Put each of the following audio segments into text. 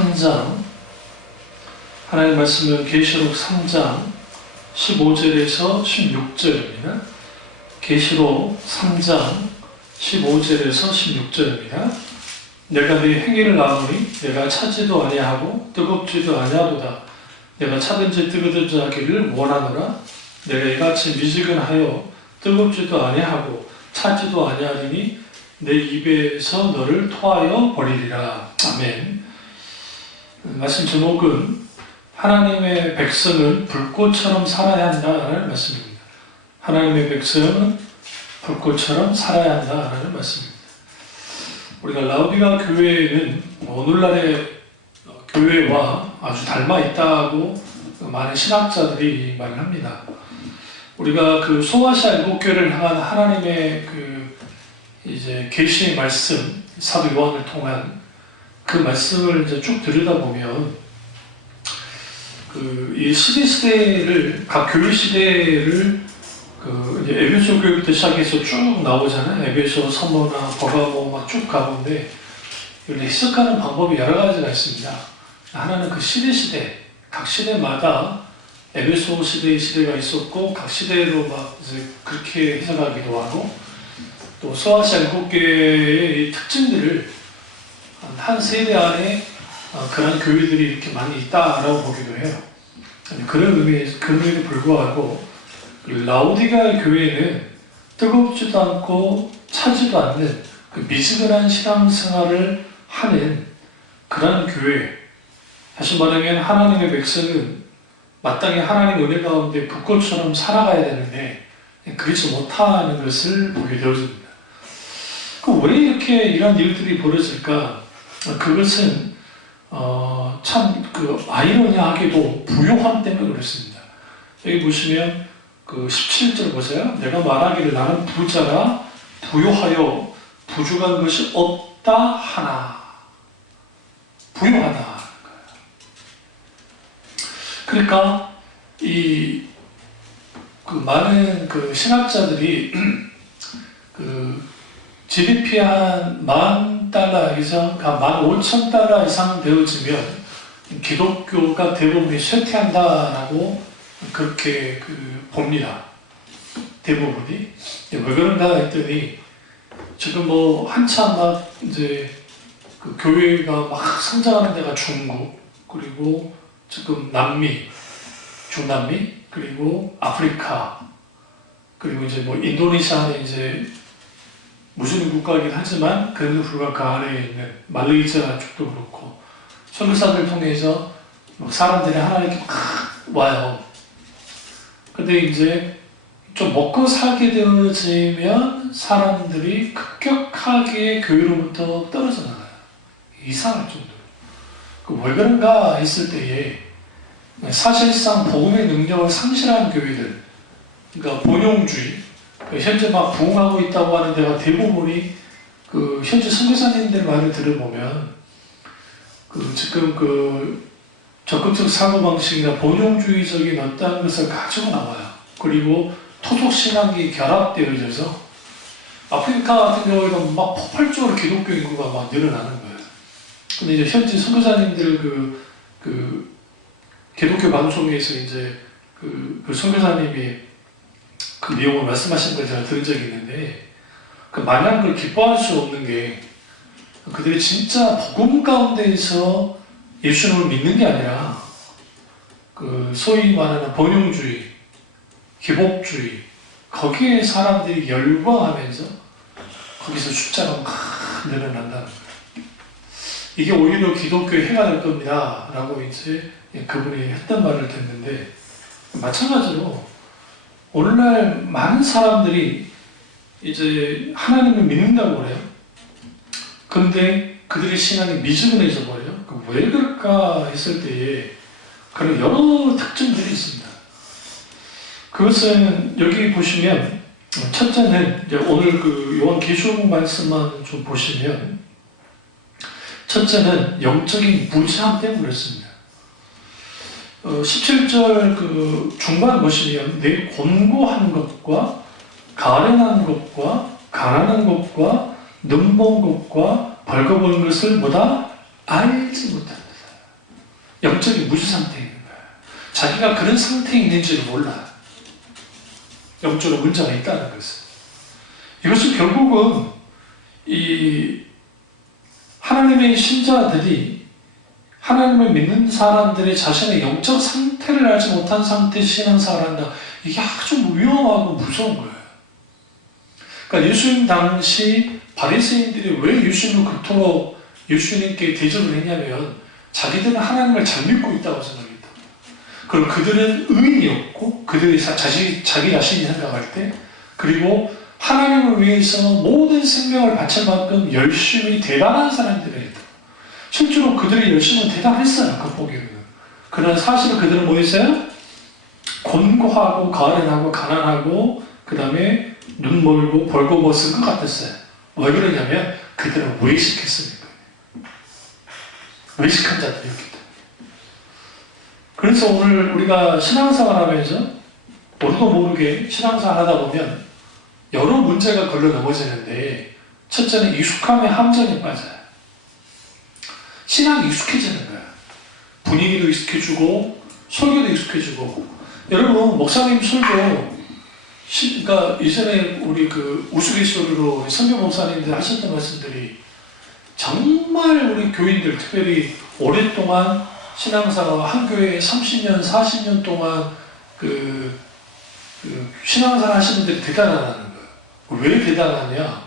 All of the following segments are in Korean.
3장, 하나님 말씀은 계시록 3장 15절에서 16절입니다. 계시록 3장 15절에서 16절입니다. 내가 네 행위를 아노니 내가 차지도 아니하고 뜨겁지도 아니하도다. 내가 차든지 뜨거든지 하기를 원하노라. 내가 이같이 미지근하여 뜨겁지도 아니하고 차지도 아니하리니 내 입에서 너를 토하여 버리리라. 아멘. 말씀 제목은 하나님의 백성은 불꽃처럼 살아야 한다라는 말씀입니다. 하나님의 백성은 불꽃처럼 살아야 한다라는 말씀입니다. 우리가 라우디가 교회는 오늘날의 교회와 아주 닮아 있다고 많은 신학자들이 말을 합니다. 우리가 그 소아시아 일곱교회를 향한 하나님의 이제 계시의 말씀, 사도 요한을 통한 그 말씀을 이제 쭉 들여다보면 이 시대를 각 교회 시대를 이제 에베소 교회부터 시작해서 쭉 나오잖아요. 에베소, 서머나 버가모 막 쭉 가본데 이걸 해석하는 방법이 여러 가지가 있습니다. 하나는 그 시대 각 시대마다 에베소 시대가 있었고 각 시대로 막 이제 그렇게 해석하기도 하고 또 소아시아 일곱교회의 특징들을 한 세대 안에 그런 교회들이 이렇게 많이 있다라고 보기도 해요. 그런 의미에도 불구하고 라우디가 교회는 뜨겁지도 않고 차지도 않는 그 미지근한 신앙생활을 하는 그런 교회. 다시 말하면 하나님의 백성은 마땅히 하나님 은혜 가운데 불꽃처럼 살아가야 되는데 그렇지 못하는 것을 보게 되어집니다. 왜 이렇게 이런 일들이 벌어질까? 그것은 참 아이러니하게도 부요함 때문에 그렇습니다. 여기 보시면 17절 보세요. 내가 말하기를 나는 부자라 부요하여 부족한 것이 없다 하나. 부요하다. 그러니까 많은 신학자들이 GDP 한 $10,000에서 $15,000 이상 되어지면 기독교가 대부분이 쇠퇴한다라고 그렇게 봅니다. 대부분이. 왜 그런가 했더니 지금 한참 이제 교회가 막 성장하는 데가 중국, 그리고 지금 남미, 중남미, 그리고 아프리카, 그리고 이제 인도네시아는 이제 무슬림 국가이긴 하지만 그래도 불과 그 안에 있는 말레이시아 쪽도 그렇고 선교사들 통해서 사람들이 하나님께 막 와요. 근데 이제 좀 먹고 살게 되어지면 사람들이 급격하게 교회로부터 떨어져 나가요. 이상할 정도로. 왜 그런가 했을 때에 사실상 복음의 능력을 상실한 교회들, 그러니까 본용주의, 현재 막 부흥하고 있다고 하는 데가 대부분이 현재 선교사님들 말을 들어보면 지금 적극적 사고방식이나 본용주의적인 어떤 것을 가지고 나와요. 그리고 토속신앙이 결합되어져서 아프리카 같은 경우에는 막 폭발적으로 기독교 인구가 막 늘어나는 거예요. 근데 이제 현지 선교사님들 기독교 방송에서 이제 선교사님이 그 내용을 말씀하신 걸 제가 들은 적이 있는데 마냥 그걸 기뻐할 수 없는 게 그들이 진짜 복음 가운데에서 예수님을 믿는 게 아니라 소위 말하는 번영주의, 기복주의 거기에 사람들이 열광하면서 거기서 숫자가 막 늘어난다는 거예요. 이게 오히려 기독교에 해가 될 겁니다 라고 이제 그분이 했던 말을 듣는데 마찬가지로 오늘날 많은 사람들이 이제 하나님을 믿는다고 그래요. 그런데 그들의 신앙이 미지근해져 버려요. 왜 그럴까 했을 때에 그런 여러 특징들이 있습니다. 그것은 여기 보시면 첫째는 이제 오늘 요한계시록 말씀만 좀 보시면 첫째는 영적인 무지함 때문에 그렇습니다. 17절 중반 보시면 내 곤고한 것과 가련한 것과 가난한 것과 눈먼 것과 벌거벗은 것을 보다 알지 못한다. 영적인 무지 상태에 있는 거예요. 자기가 그런 상태에 있는지를 몰라요. 영적으로 문제가 있다는 것은. 이것은 결국은 이 하나님의 신자들이 하나님을 믿는 사람들의 자신의 영적 상태를 알지 못한 상태의 신앙생활을 한다. 이게 아주 위험하고 무서운 거예요. 그러니까 예수님 당시 바리새인들이 왜 예수님을 그토록 예수님께 대접을 했냐면 자기들은 하나님을 잘 믿고 있다고 생각했다. 그리고 그들은 의인이었고 그들이 자기 자신이 생각할 때 그리고 하나님을 위해서 모든 생명을 바칠 만큼 열심히 대단한 사람들이었다. 실제로 그들의 열심은 대단했어요. 겉보기로는. 그러나 사실은 그들은 뭐였어요? 곤고하고 가련하고 가난하고 그 다음에 눈 멀고 벌거벗은 것 같았어요. 왜 그러냐면 그들은 외식했으니까. 외식한 자들이었기 때문에. 그래서 오늘 우리가 신앙생활 하면서 우리도 모르게 신앙생활 하다 보면 여러 문제가 걸려 넘어지는데 첫째는 익숙함의 함정에 빠져요. 신앙이 익숙해지는 거예요. 분위기도 익숙해지고 설교도 익숙해지고. 여러분 목사님 설교 그러니까 이전에 우리 그 우스갯소리로 선교 목사님들 하셨던 말씀들이 정말 우리 교인들 특별히 오랫동안 신앙생활 한 교회에 30년 40년 동안 그 신앙생활 하시는 분들이 대단하다는 거예요. 왜 대단하냐?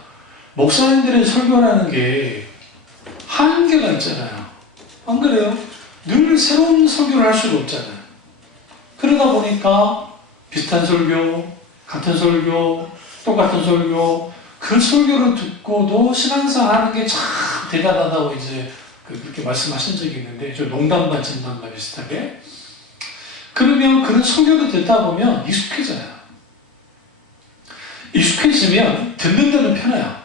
목사님들의 설교라는 게 한계가 있잖아요. 안 그래요? 늘 새로운 설교를 할 수가 없잖아요. 그러다 보니까 비슷한 설교, 같은 설교, 똑같은 설교, 그 설교를 듣고도 신앙생활 하는 게 참 대단하다고 이제 그렇게 말씀하신 적이 있는데, 저 농담반 진담반 비슷하게. 그러면 그런 설교를 듣다 보면 익숙해져요. 익숙해지면 듣는 데는 편해요.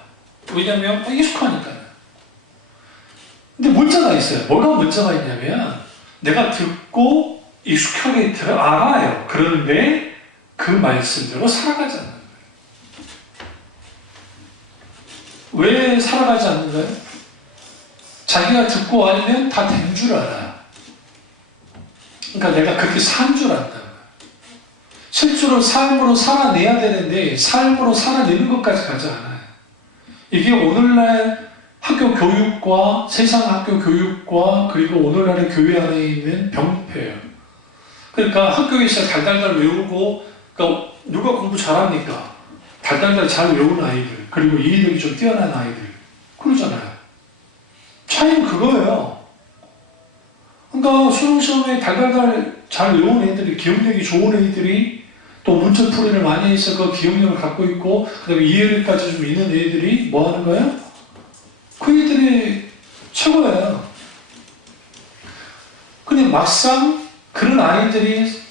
왜냐면 익숙하니까요. 근데 문제가 있어요. 뭐가 문제가 있냐면 내가 듣고 익숙하게 알아요. 그런데 그 말씀대로 살아가지 않는 거예요. 왜 살아가지 않는 거예요? 자기가 듣고 아니면 다 된 줄 알아요. 그러니까 내가 그렇게 산 줄 안다는 거예요. 실제로 삶으로 살아내야 되는데 삶으로 살아내는 것까지 가지 않아요. 이게 오늘날 학교 교육과 세상 학교 교육과 그리고 오늘날의 교회 안에 있는 병폐예요. 그러니까 학교에서 달달달 외우고, 그러니까 누가 공부 잘합니까? 달달달 잘 외우는 아이들, 그리고 이해력이 좀 뛰어난 아이들, 그러잖아요. 차이는 그거예요. 그러니까 수능시험에 달달달 잘 외우는 애들이, 기억력이 좋은 애들이, 또 문제풀이를 많이 해서 그 기억력을 갖고 있고, 그 다음에 이해력까지 좀 있는 애들이 뭐 하는 거예요? 그 애들이 최고예요. 근데 막상 그런 아이들이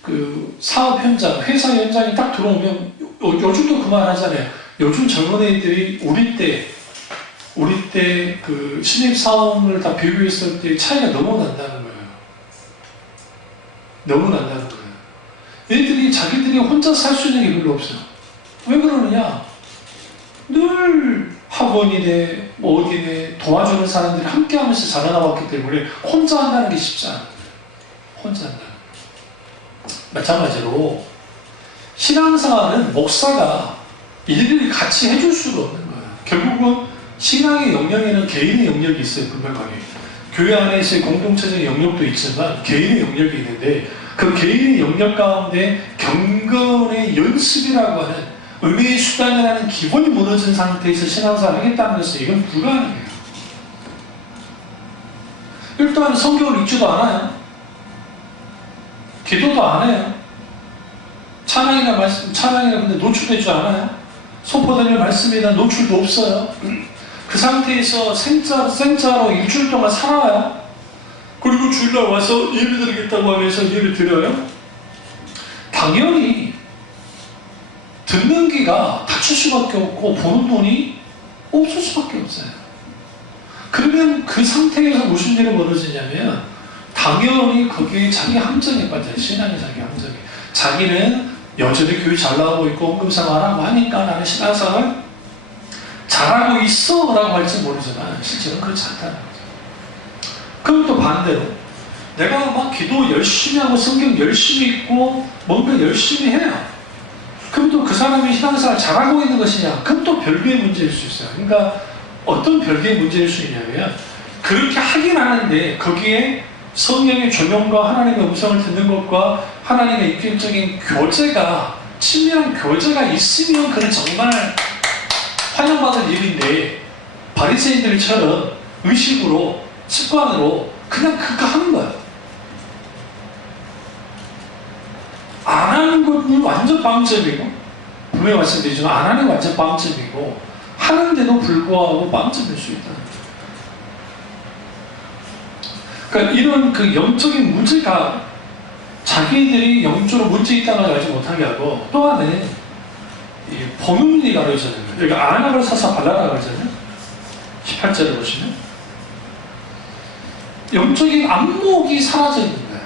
그 사업 현장, 회사 현장에 딱 들어오면, 요즘도 그 말 하잖아요. 요즘 젊은 애들이 우리 때 그 신입사원을 다 비교했을 때 차이가 너무 난다는 거예요. 너무 난다는 거예요. 애들이 자기들이 혼자 살 수 있는 게 별로 없어요. 왜 그러느냐? 늘 학원이네, 뭐 어디네, 도와주는 사람들이 함께 하면서 자라나왔기 때문에 혼자 한다는 게 쉽지 않아요. 혼자 한다는 거예요. 마찬가지로 신앙생활은 목사가 일일이 같이 해줄 수가 없는 거예요. 결국은 신앙의 영역에는 개인의 영역이 있어요. 분명하게. 교회 안에서의 공동체적인 영역도 있지만 개인의 영역이 있는데 그 개인의 영역 가운데 경건의 연습이라고 하는 의미의 수단이라는 기본이 무너진 상태에서 신앙생활을 하겠다는 것은 이건 불가능해요. 일단 성경을 읽지도 않아요. 기도도 안 해요. 찬양이나 근데 노출되지 않아요. 선포되는 말씀이나 노출도 없어요. 그 상태에서 생자로 일주일 동안 살아요. 그리고 주일날 와서 예배 드리겠다고 하면서 예배 드려요. 당연히 듣는 귀가 닫힐 수밖에 없고 보는 눈이 없을 수밖에 없어요. 그러면 그 상태에서 무슨 일이 벌어지냐면 당연히 거기에 자기 함정에 빠져요. 신앙의 자기 함정에. 자기는 여전히 교회 잘 나가고 있고 헌금생활하고 하니까 나는 신앙생활 잘하고 있어 라고 할지 모르지만 실제로는 그렇지 않다는 거죠. 그럼 또 반대로 내가 막 기도 열심히 하고 성경 열심히 읽고 뭔가 열심히 해요. 그럼 또 그 사람이 신앙생활 잘하고 있는 것이냐? 그럼 또 별개의 문제일 수 있어요. 그러니까 어떤 별개의 문제일 수 있냐면 그렇게 하긴 하는데 거기에 성령의 조명과 하나님의 음성을 듣는 것과 하나님의 인격적인 교제가 친밀한 교제가 있으면 그는 정말 환영받을 일인데 바리새인들처럼 의식으로 습관으로 그냥 그거 하는 거야. 안 하는 건 완전 빵점이고 분명히 말씀드리지만 안 하는 건 완전 빵점이고 하는데도 불구하고 빵점일 수 있다. 그러니까 이런 그 영적인 문제가 자기들이 영적으로 문제 있다는 걸 알지 못하게 하고 또 하나는 보는 일이 가려지는 거예요. 여기 안압을 사서 발라라 그러잖아요. 18절을 보시면 영적인 안목이 사라져 있는 거예요.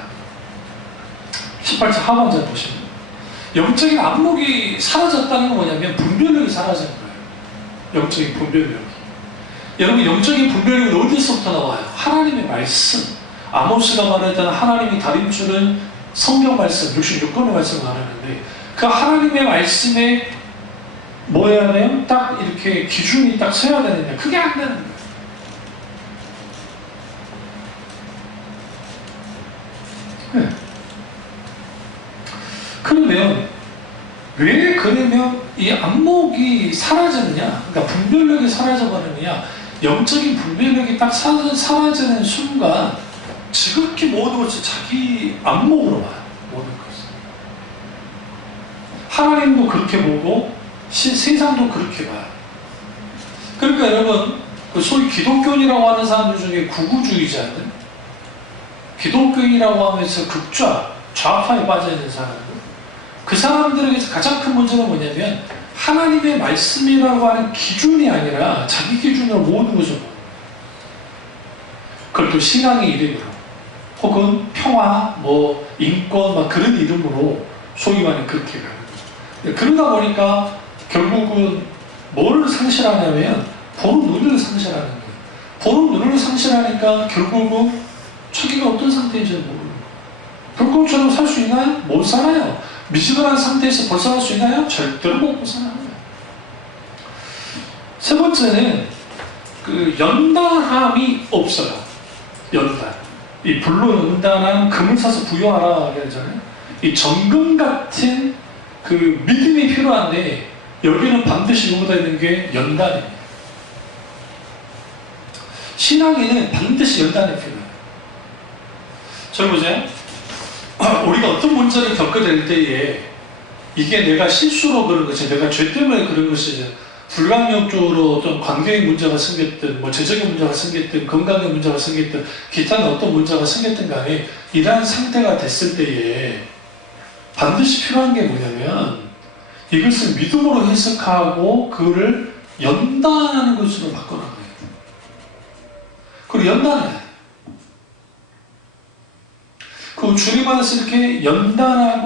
18절 하반절 보시면 영적인 안목이 사라졌다는 건 뭐냐면 분별력이 사라진 거예요. 영적인 분별력이. 여러분 영적인 분별력은 어디서부터 나와요? 하나님의 말씀. 아모스가 말했던 하나님이 다림줄은 성경 말씀 66권의 말씀을 말하는데 그 하나님의 말씀에 뭐 해야 돼요? 딱 이렇게 기준이 딱 서야 되는데 그게 안 되는 거예요. 네. 그러면 왜 그러면 이 안목이 사라졌냐? 그러니까 분별력이 사라져버리느냐? 영적인 분별력이 딱 사라지는 순간 지극히 모든 것을 자기 안목으로 봐요. 모든 것을. 하나님도 그렇게 보고 세상도 그렇게 봐요. 그러니까 여러분 그 소위 기독교인이라고 하는 사람들 중에 구구주의자들 기독교인이라고 하면서 극좌, 좌파에 빠져있는 사람들 그 사람들에게서 가장 큰 문제는 뭐냐면 하나님의 말씀이라고 하는 기준이 아니라 자기 기준으로 모든 것을 봐요. 그걸 또 신앙의 이름으로 혹은 평화, 뭐 인권 막 그런 이름으로 소위 말하는 그렇게 가요. 그러다 보니까 결국은 뭘 상실하냐면 보는 눈을 상실하는 거예요. 보는 눈을 상실하니까 결국은 자기가 어떤 상태인지를 모르는 거예요. 불꽃처럼 살 수 있나요? 못 살아요. 미지근한 상태에서 벗어날 수 있나요? 절대로 못 벗어납니다. 세 번째는 그 연단함이 없어요. 연단. 이 불로 연단한 금을 사서 부여하라 그러잖아요. 이 정금 같은 그 믿음이 필요한데 여기는 반드시 누구다 있는 게 연단입니다. 신앙에는 반드시 연단이 필요해요. 저 보세요. 우리가 어떤 문제를 겪게 될 때에 이게 내가 실수로 그런 것이 내가 죄 때문에 그런 것이 불강력적으로 어떤 관계의 문제가 생겼든 뭐 재정의 문제가 생겼든 건강의 문제가 생겼든 기타는 어떤 문제가 생겼든 간에 이러한 상태가 됐을 때에 반드시 필요한 게 뭐냐면 이것을 믿음으로 해석하고 그거를 연단하는 것으로 바꿔나가야 돼요. 그리고 연단해야 돼요. 그 주님 안에서 이렇게 연단하는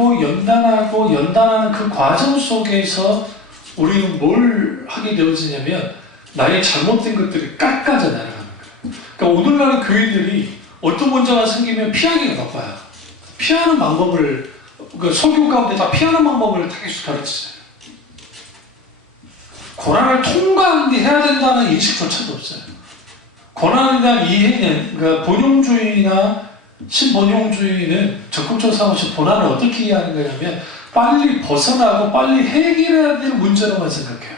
그 과정 속에서 우리는 뭘 하게 되어지냐면 나의 잘못된 것들이 깎아져 나가는 거예요. 그러니까 오늘날 교회들이 어떤 문제가 생기면 피하기가 바빠요. 피하는 방법을 그 설교 가운데 다 피하는 방법을 다 계속 가르치잖아요. 고난을 통과하는 게 해야 된다는 인식조차도 없어요. 고난에 대한 이해는 그러니까 본용주의나 신본용주의는 적극적으로 사고서 고난을 어떻게 이해하는 거냐면 빨리 벗어나고 빨리 해결해야 될 문제로만 생각해요.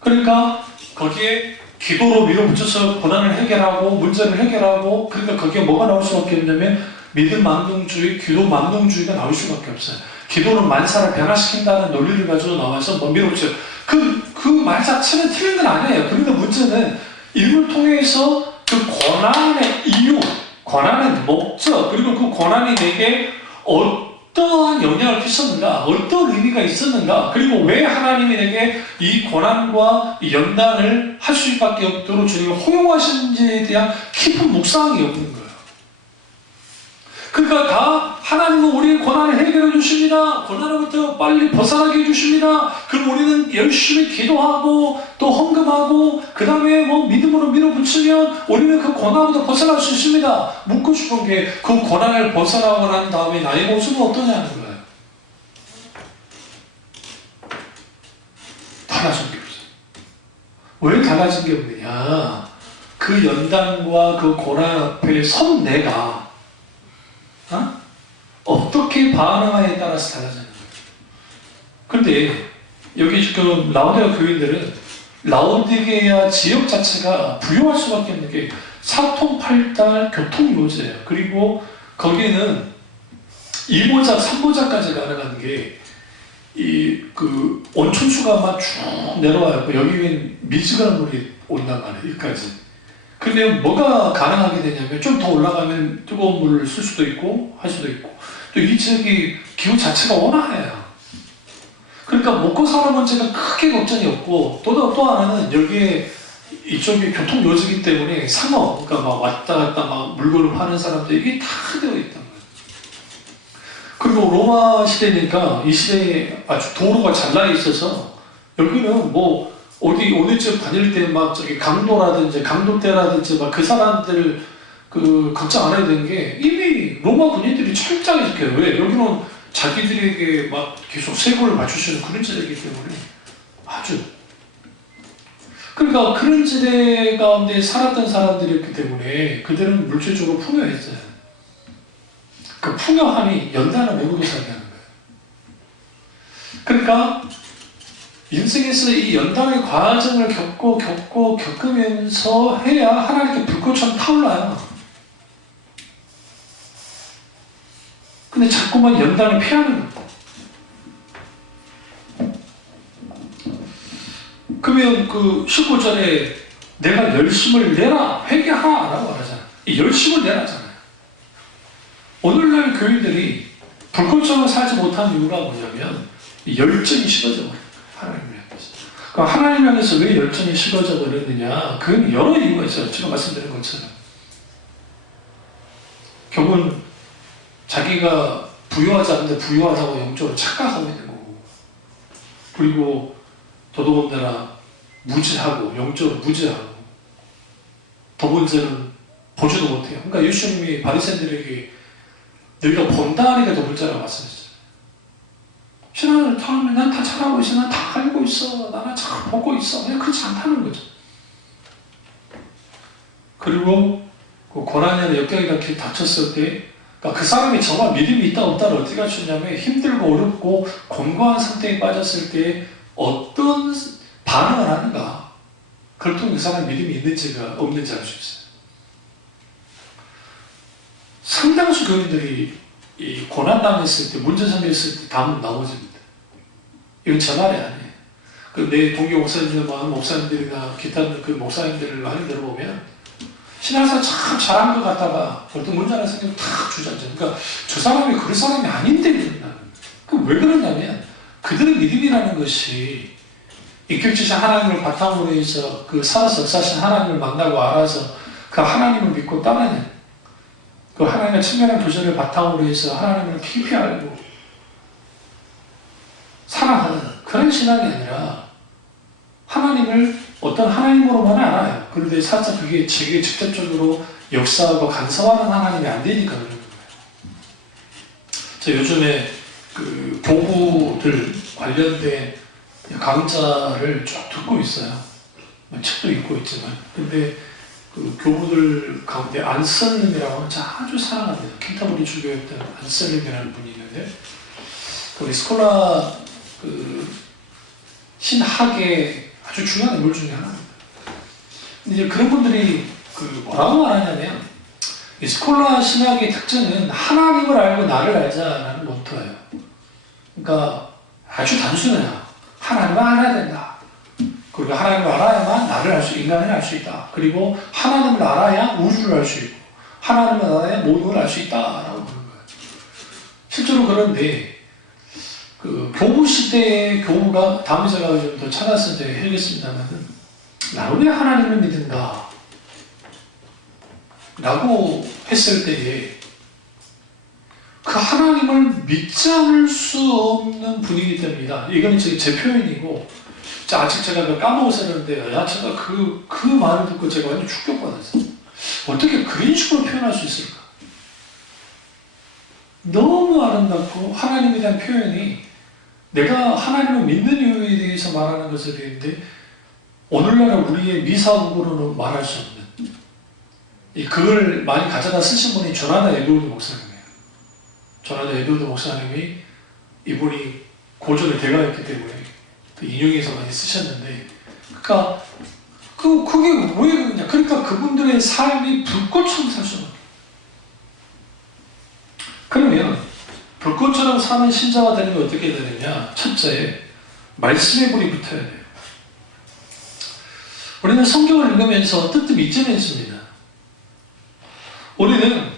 그러니까 거기에 기도로 밀어붙여서 고난을 해결하고 문제를 해결하고 그러니까 거기에 뭐가 나올 수밖에 없냐면 믿음 만능주의, 기도 만능주의가 나올 수밖에 없어요. 기도는 만사를 변화시킨다는 논리를 가지고 나와서 뭐 밀어붙여요. 그 말 자체는 틀린 건 아니에요. 그런데 문제는 이걸 통해서 그 고난의 이유, 고난의 목적, 그리고 그 고난이 내게 어떠한 영향을 끼쳤는가, 어떤 의미가 있었는가, 그리고 왜 하나님이 내게 이 고난과 이 연단을 할 수밖에 없도록 주님이 허용하시는지에 대한 깊은 묵상이 없는 거예요. 그러니까 다 하나님은 우리의 고난을 해결해 주십니다. 고난으로부터 빨리 벗어나게 해주십니다. 그럼 우리는 열심히 기도하고 또 헌금하고 그 다음에 뭐 믿음으로 밀어붙이면 우리는 그 고난으로부터 벗어날 수 있습니다. 묻고 싶은 게 그 고난을 벗어나고 난 다음에 나의 모습은 어떠냐는 거예요. 달라진 게 없어요. 왜 달라진 게 없느냐? 그 연단과 그 고난 앞에 선 내가 어떻게 반응하에 따라서 달라지는 거예요. 그런데 여기 지금 라오디게아 교인들은 라오디게아 지역 자체가 부유할 수밖에 없는 게 사통팔달 교통요지예요. 그리고 거기는 2모작, 3모작까지 가능한 게 그 온천수가 막 쭉 내려와요. 여기는 미지근한 물이 온단 말이에요. 여기까지. 근데 뭐가 가능하게 되냐면 좀 더 올라가면 뜨거운 물을 쓸 수도 있고 할 수도 있고 또 이 지역이 기후 자체가 온화해요. 그러니까 먹고 사는 문제가 크게 걱정이 없고 또 하나는 여기에 이쪽이 교통 요지기 때문에 상업, 그러니까 막 왔다 갔다 막 물건을 파는 사람들 이게 다 되어 있단 말이에요. 그리고 로마 시대니까 이 시대에 아주 도로가 잘 나 있어서 여기는 뭐 어느 집 다닐 때 막 저기 강도 때라든지 막 그 사람들 그 걱정 안 해야 되는 게 이미 로마 군인들이 철저하게 지켜요. 왜? 여기는 자기들에게 막 계속 세금을 맞추시는 그런 지대이기 때문에 아주 그러니까 그런 지대 가운데 살았던 사람들이었기 때문에 그들은 물질적으로 풍요했어요. 그 풍요함이 연단을 메우고 살게 하는 거예요. 그러니까 인생에서 이 연단의 과정을 겪으면서 해야 하나님께 불꽃처럼 타올라요. 근데 자꾸만 연단을 피하는 거예요. 그러면 그 19절에 내가 열심을 내라, 회개하라 라고 말하잖아요. 이 열심을 내라잖아요. 오늘날 교인들이 불꽃처럼 살지 못한 이유가 뭐냐면 열정이 식어져 버려요. 하나님을 향해서. 그럼 하나님을 향해서 왜 열정이 식어져 버렸느냐? 그건 여러 이유가 있어요. 제가 말씀드린 것처럼. 결국은 자기가 부유하지 않는데 부유하다고 영적으로 착각하고 있는 거고 그리고 더더군다나 무지하고 영적으로 무지하고 더 문제는 보지도 못해요. 그러니까 예수님이 바리새인들에게 너희가 본다 하니까 더 문제라고 말씀했어요. 신앙을 타면 난 다 잘하고 있어. 난 다 알고 있어. 나는 잘 보고 있어. 그냥 그렇지 않다는 거죠. 그리고 그 고난이나 역경이 닥쳤을 때 그러니까 그 사람이 정말 믿음이 있다 없다를 어떻게 할 수 있냐면 힘들고 어렵고 공고한 상태에 빠졌을 때 어떤 반응을 하는가 그걸 통해 그 사람이 믿음이 있는지가 없는지 알 수 있어요. 상당수 교인들이 이 고난당했을 때, 문제 생겼을 때 답은 나머지입니다. 이건 제 말이 아니에요. 내 동료 목사님들이나 목사님들이나 기타 그 목사님들을 많이 들어보면 신앙생활 참 잘한 것 같다가 어떤 문제 하나 생기면 탁 주저앉아요. 그러니까 저 사람이 그런 사람이 아닌데 그런다는 거예요. 왜 그러냐면 그들의 믿음이라는 것이 인격지신 하나님을 바탕으로 해서 그 살아서 역사하신 하나님을 만나고 알아서 그 하나님을 믿고 따르는 그 하나님의 친밀한 교제를 바탕으로 해서 하나님을 깊이 알고 사랑하는 그런 신앙이 아니라 하나님을 어떤 하나님으로만 알아요. 그런데 살짝 그게 제게 직접적으로 역사하고 간섭하는 하나님이 안 되니까 그러는 거예요. 제가 요즘에 그 교구들 관련된 강좌를 쭉 듣고 있어요. 책도 읽고 있지만. 근데 그 교부들 가운데 안설님이라고 하는 아주 사랑합니다. 켄터버리 주교였던 안설님이라는 분이 있는데 그 스콜라 그 신학의 아주 중요한 인물 중에 하나입니다. 근데 이제 그런 분들이 그 뭐라고 말하냐면 이 스콜라 신학의 특징은 하나님을 알고 나를 알자라는 모토예요. 그러니까 아주 단순해요. 하나님을 알아야 된다. 그리고 하나님을 알아야만 나를 알 수, 인간을 알 수 있다. 그리고 하나님을 알아야 우주를 알 수 있고, 하나님을 알아야 모든 걸 알 수 있다라고 보는 거예요. 실제로 그런데, 그 교부 시대의 교부가 다음에 제가 좀 더 찾았을 때 해야겠습니다만은, 나는 왜 하나님을 믿는가? 라고 했을 때에, 하나님을 믿지 않을 수 없는 분이기 때문이다. 이건 제 표현이고, 아직 제가 까먹어서 그러는데, 제가 그 말을 듣고 제가 완전 충격받았어요. 어떻게 그런 식으로 표현할 수 있을까? 너무 아름답고, 하나님에 대한 표현이 내가 하나님을 믿는 이유에 대해서 말하는 것에 대한데, 오늘날 우리의 미사국으로는 말할 수 없는, 그걸 많이 가져다 쓰신 분이 조나단 에드워드 목사님이에요. 조나단 에드워드 목사님이 이분이 고전의 대가였기 때문에 인용해서 많이 쓰셨는데, 그러니까 그게 왜 그러냐? 그러니까 그분들의 삶이 불꽃처럼 살 수는 없어요. 그러면 불꽃처럼 사는 신자가 되는 게 어떻게 되느냐? 첫째, 말씀의 불이 붙어야 돼요. 우리는 성경을 읽으면서 뜨뜻미진해집니다. 우리는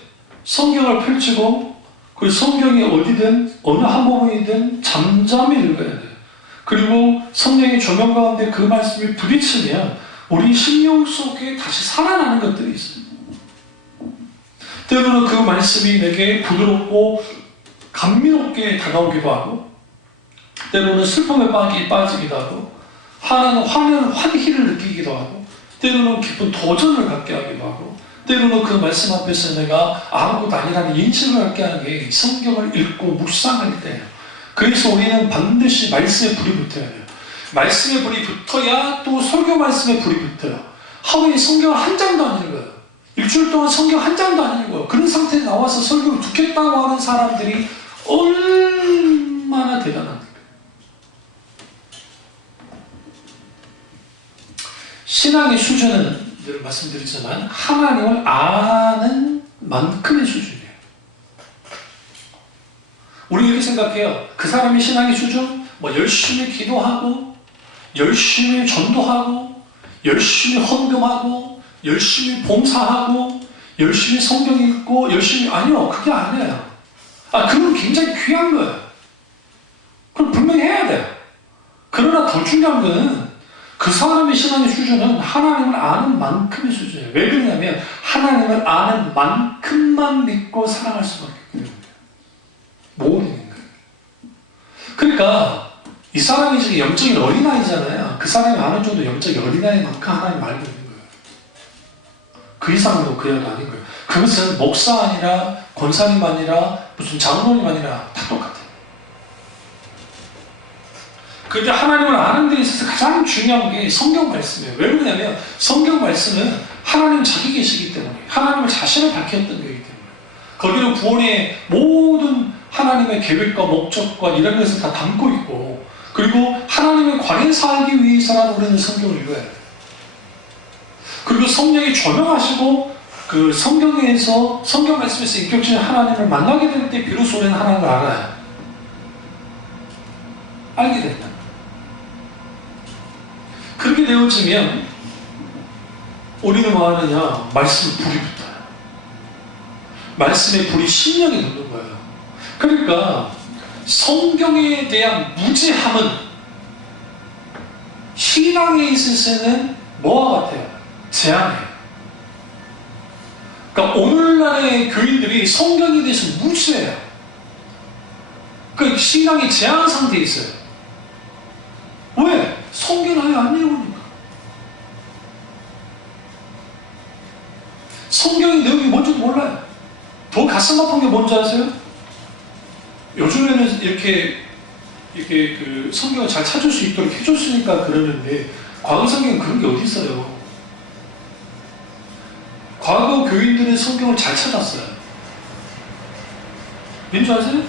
성경을 펼치고 그 성경이 어디든 어느 한 부분이든 잠잠히 읽어야 돼요. 그리고 성령의 조명 가운데 그 말씀이 부딪히면 우리 심령 속에 다시 살아나는 것들이 있어요. 때로는 그 말씀이 내게 부드럽고 감미롭게 다가오기도 하고, 때로는 슬픔에 빠지기도 하고, 화는 환희를 느끼기도 하고, 때로는 깊은 도전을 갖게 하기도 하고, 때로는 그 말씀 앞에서 내가 아무것도 아니라는 인식을 갖게 하는 게 성경을 읽고 묵상할 때예요. 그래서 우리는 반드시 말씀에 불이 붙어야 돼요. 말씀에 불이 붙어야 또 설교 말씀에 불이 붙어요. 하루에 성경을 한 장도 안 읽어요. 일주일 동안 성경 한 장도 안 읽어요. 그런 상태에 나와서 설교를 듣겠다고 하는 사람들이 얼마나 대단한가. 신앙의 수준은 늘 말씀드리지만 하나님을 아는 만큼의 수준이에요. 우리 이렇게 생각해요. 그 사람의 신앙의 수준? 열심히 기도하고, 열심히 전도하고, 열심히 헌금하고, 열심히 봉사하고, 열심히 성경 읽고, 아니요, 그게 아니에요. 그건 굉장히 귀한 거예요. 그럼 분명히 해야 돼요. 그러나 더 중요한 거는 그 사람의 신앙의 수준은 하나님을 아는 만큼의 수준이에요. 왜 그러냐면 하나님을 아는 만큼만 믿고 사랑할 수밖에 없거든요. 모르는 거예요. 그러니까 이 사람이 지금 영적인 어린아이잖아요. 그 사람이 아는 정도 영적인 어린아이만큼 하나님 알고 있는 거예요. 그 이상도 그 이하도 아닌 거예요. 그것은 목사 아니라 권사님 아니라 무슨 장로님 아니라 다 똑같아요. 그런데 하나님을 아는 데 있어서 가장 중요한 게 성경 말씀이에요. 왜 그러냐면 성경 말씀은 하나님 자기 계시기 때문에, 하나님을 자신을 밝혔던 거기 때문에, 거기는 구원의 모든 하나님의 계획과 목적과 이런 것을 다 담고 있고, 그리고 하나님의 관에 살기 위해서라도 우리는 성경을 읽어야 돼요. 그리고 성령이 조명하시고 그 성경에서, 성경 말씀에서 인격적인 하나님을 만나게 될 때 비로소 우리는 하나님을 알아요. 알게 된다. 그렇게 되어지면 우리는 뭐 하느냐? 말씀에 불이 붙어요. 말씀에 불이 심령에 붙는 거예요. 그러니까 성경에 대한 무지함은 신앙에 있어서는 뭐와 같아요? 재앙이에요. 그러니까 오늘날의 교인들이 성경에 대해서 무지해요. 그 신앙이 재앙 상태에 있어요. 왜? 성경을 아예 안 읽으니까. 성경의 내용이 뭔지도 몰라요. 더 가슴 아픈 게 뭔지 아세요? 요즘에는 이렇게 그 성경을 잘 찾을 수 있도록 해줬으니까 그러는데, 과거 성경은 그런 게 어디 있어요? 과거 교인들은 성경을 잘 찾았어요. 왠지 아세요?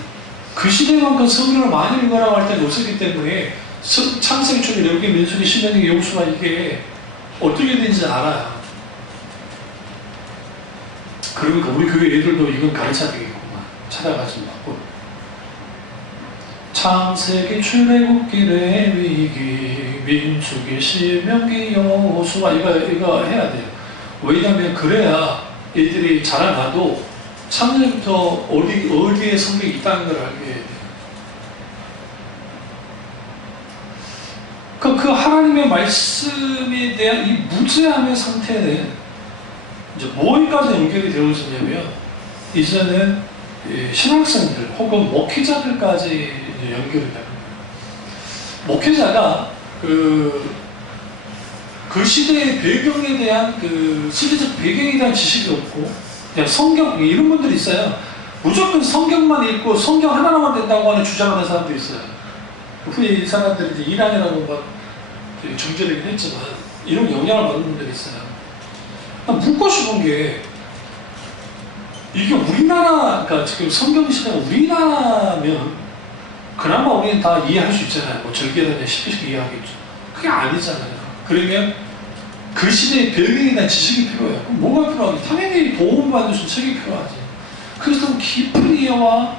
그 시대만큼 성경을 많이 읽으라고 할 때는 없었기 때문에 창세기, 출애굽기, 레위기, 민수기, 신명기, 여호수아 이게 어떻게 되는지 알아요. 그러니까 우리 교회 애들도 이건 가르쳐야 되겠구만. 찾아가지 말고. 창세기, 출애굽기, 레위기, 민수기, 신명기, 여호수아 이거 해야 돼요. 왜냐하면 그래야 애들이 자라나도 창세기부터 어디에 성경이 있다는 걸 알게 해야 돼요. 그 하나님의 말씀에 대한 이 무지함의 상태는 이제 뭐에까지 연결이 되어지냐면, 이제는 신학생들 혹은 목회자들까지 이제 연결이 되는 거예요. 목회자가 그 시대의 배경에 대한 시대적 배경에 대한 지식이 없고 그냥 성경 이런 분들이 있어요. 무조건 성경만 읽고 성경 하나만 된다고 하는 주장하는 사람도 있어요. 후에 이 사람들이 이제 이란이라고 막 정죄되긴 했지만 이런 영향을 받는 분들이 있어요. 묻고 싶은 게 이게 우리나라, 그러니까 지금 성경 시대가 우리나라면 그나마 우리는 다 이해할 수 있잖아요. 뭐 절개라든지 쉽게 이해하겠죠. 그게 아니잖아요. 그러면 그 시대의 배경에 대한 지식이 필요해요. 그럼 뭐가 필요하겠지? 당연히 도움받을 수 있는 책이 필요하지. 그래서 깊은 이해와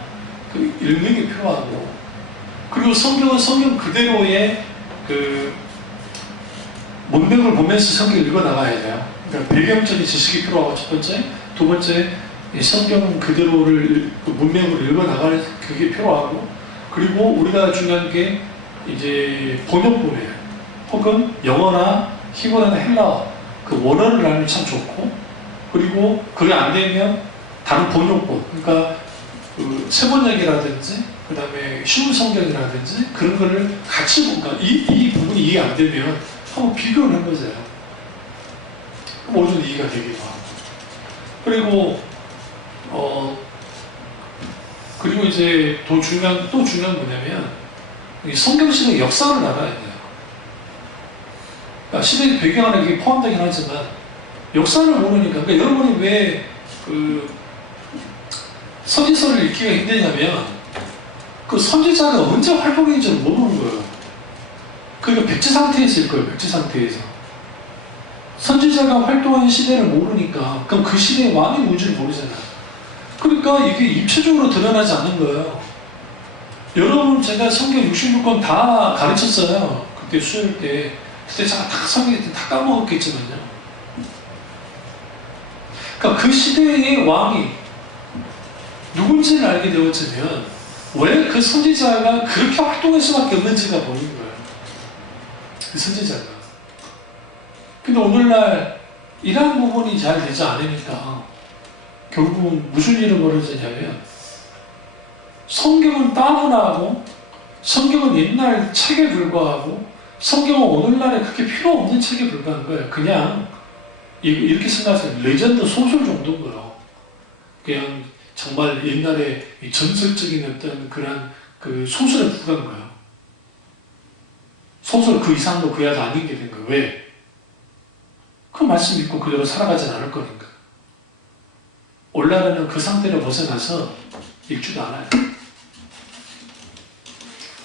읽는 게 필요하고, 그리고 성경은 성경 그대로의 문맥을 보면서 성경을 읽어 나가야 돼요. 그러니까 배경적인 지식이 필요하고 첫 번째, 두 번째 성경 그대로를 문맥으로 읽어 나갈 그게 필요하고, 그리고 우리가 중요한 게 이제 번역본이에요. 혹은 영어나 히브리어나 헬라어 그 원어를 알면 참 좋고, 그리고 그게 안 되면 다른 번역본, 그러니까 세번역이라든지 그 다음에 쉬운 성경이라든지 그런 거를 같이 보니까 이 부분이 이해 안 되면 한번 비교를 해보세요. 그럼 어느 정도 이해가 되기도 하고. 그리고 이제 또 중요한 뭐냐면 이 성경식의 역사를 알아야 돼요. 그러니까 시대의 배경 안에 이게 포함되긴 하지만 역사를 모르니까, 그러니까 여러분이 왜 선지서를 읽기가 힘드냐면 그 선지자가 언제 활동했는지 모르는 거예요. 그러니까 백지 상태에서 읽어요. 백지 상태에서. 선지자가 활동한 시대를 모르니까 그럼 그 시대의 왕이 뭔지를 모르잖아요. 그러니까 이게 입체적으로 드러나지 않는 거예요. 여러분 제가 성경 66권 다 가르쳤어요. 그때 수요일 때. 그때 제가 다 성경 다 까먹었겠지만요. 그러니까 그 시대의 왕이 누군지를 알게 되었으면 왜 그 선지자가 그렇게 활동할 수밖에 없는지가 보이는 거예요. 그 선지자가. 근데 오늘날 이러한 부분이 잘 되지 않으니까 결국은 무슨 일이 벌어지냐면 성경은 따분하고 성경은 옛날 책에 불과하고 성경은 오늘날에 그렇게 필요 없는 책에 불과한 거예요. 그냥 이렇게 생각하세요. 레전드 소설 정도인 거예요. 그냥 정말 옛날에 전설적인 어떤 그런 소설에 불과한 거예요. 소설 그 이상도 그 이하도 아닌 게 된 거예요. 왜? 그 말씀 믿고 그대로 살아가진 않을 거니까. 오늘날에는 그 상태를 벗어나서 읽지도 않아요.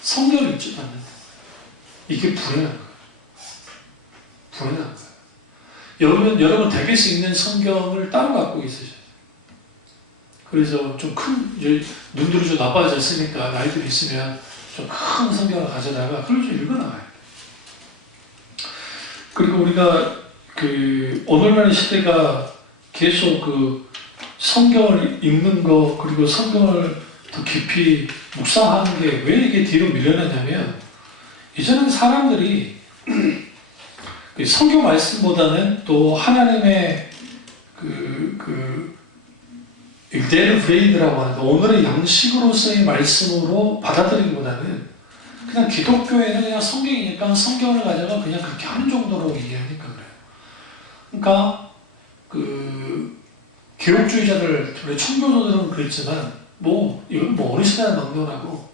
성경을 읽지도 않는다. 이게 불행한 거예요. 불행한 거예요. 여러분 댁에서 읽는 성경을 따로 갖고 있으셔야 돼요. 그래서 좀 눈들이 좀 나빠졌으니까 나이들이 있으면 좀 큰 성경을 가져다가 그걸 좀 읽어나가요. 그리고 우리가 오늘날 시대가 계속 성경을 읽는 거, 그리고 성경을 더 깊이 묵상하는 게 왜 이게 뒤로 밀려나냐면, 이제는 사람들이 성경 말씀보다는 또 하나님의 일대일 브레이드라고 하는데 오늘의 양식으로서의 말씀으로 받아들이기보다는 그냥 기독교에는 그냥 성경이니까 성경을 가져가 그냥 그렇게 하는 정도로 이해하니까 그래요. 그러니까 개혁주의자들, 청교도들은 그랬지만 이건 어느 시대나 막론하고